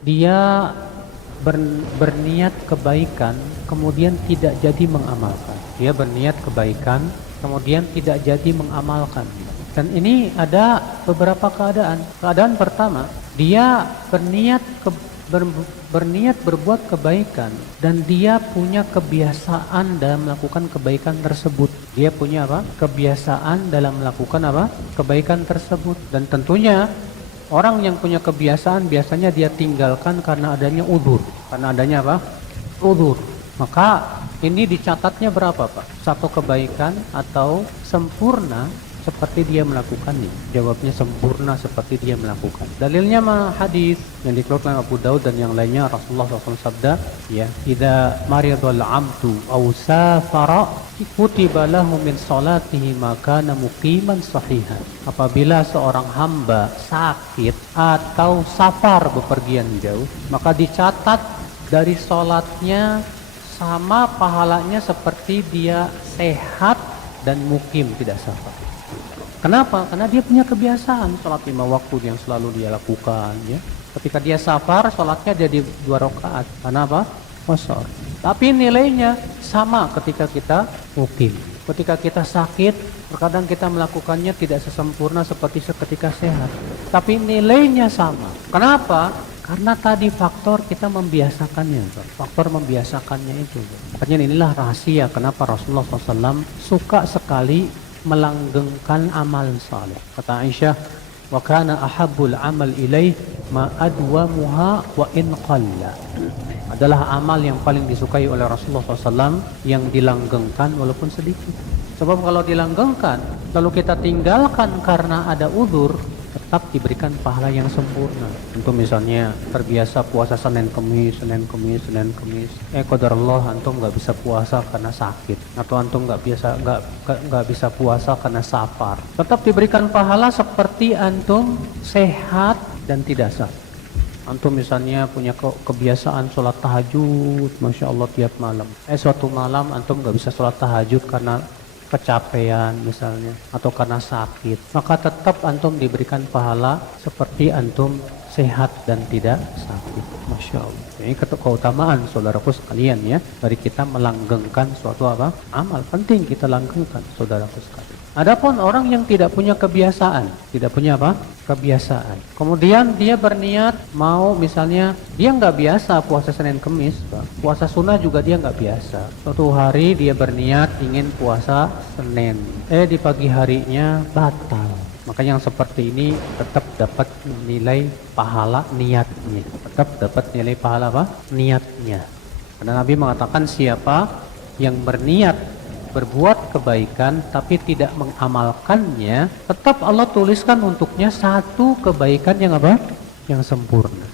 dia berniat kebaikan kemudian tidak jadi mengamalkan. Dia berniat kebaikan kemudian tidak jadi mengamalkan. Dan ini ada beberapa keadaan. Keadaan pertama, dia berniat berbuat kebaikan dan dia punya kebiasaan dalam melakukan kebaikan tersebut. Dia punya apa? Kebiasaan dalam melakukan apa? Kebaikan tersebut. Dan tentunya orang yang punya kebiasaan biasanya dia tinggalkan karena adanya udzur. Karena adanya apa? Udzur. Maka ini dicatatnya berapa, Pak? Satu kebaikan atau sempurna seperti dia melakukannya. Jawabnya sempurna seperti dia melakukan. Dalilnya mah hadis yang dikeluarkan Abu Daud dan yang lainnya. Rasulullah SAW sabda, ya, idza maridul amtu aw safara kutiba lahu min salatihi ma kana muqiman sahihan. Apabila seorang hamba sakit atau safar bepergian jauh, maka dicatat dari salatnya sama pahalanya seperti dia sehat dan mukim, tidak safar. Kenapa? Karena dia punya kebiasaan sholat 5 waktu yang selalu dia lakukan, ya. Ketika dia safar, sholatnya jadi 2 rakaat. Karena apa? Qashar. Tapi nilainya sama ketika kita mukim. Ketika kita sakit, terkadang kita melakukannya tidak sesempurna seperti ketika sehat. Tapi nilainya sama. Kenapa? Karena tadi faktor kita membiasakannya, faktor membiasakannya itu. Makanya inilah rahasia kenapa Rasulullah SAW suka sekali melanggengkan amal saleh. Kata Aisyah, wa kana ahabbul amal ilaih ma adwamuha wa in qalla. Adalah amal yang paling disukai oleh Rasulullah SAW yang dilanggengkan walaupun sedikit. Sebab kalau dilanggengkan lalu kita tinggalkan karena ada udzur, tetap diberikan pahala yang sempurna. Untuk misalnya terbiasa puasa Senin Kemis, qadarullah antum nggak bisa puasa karena sakit, atau antum nggak bisa puasa karena safar, tetap diberikan pahala seperti antum sehat dan tidak sakit. Antum misalnya punya kebiasaan sholat tahajud, masya Allah tiap malam. Suatu malam antum nggak bisa sholat tahajud karena kecapean misalnya atau karena sakit, maka tetap antum diberikan pahala seperti antum sehat dan tidak sakit. Masya Allah. Ini keutamaan saudaraku sekalian, ya, dari kita melanggengkan suatu apa? Amal. Penting kita langgengkan saudaraku sekalian. Adapun orang yang tidak punya kebiasaan, tidak punya apa? Kebiasaan. Kemudian dia berniat mau, misalnya dia nggak biasa puasa Senin Kemis, Pak. Puasa sunnah juga dia nggak biasa. Suatu hari dia berniat ingin puasa Senin, di pagi harinya batal. Maka yang seperti ini tetap dapat nilai pahala niatnya. Tetap dapat nilai pahala apa? Niatnya. Karena Nabi mengatakan siapa yang berniat berbuat kebaikan tapi tidak mengamalkannya, tetap Allah tuliskan untuknya satu kebaikan yang apa? Yang sempurna.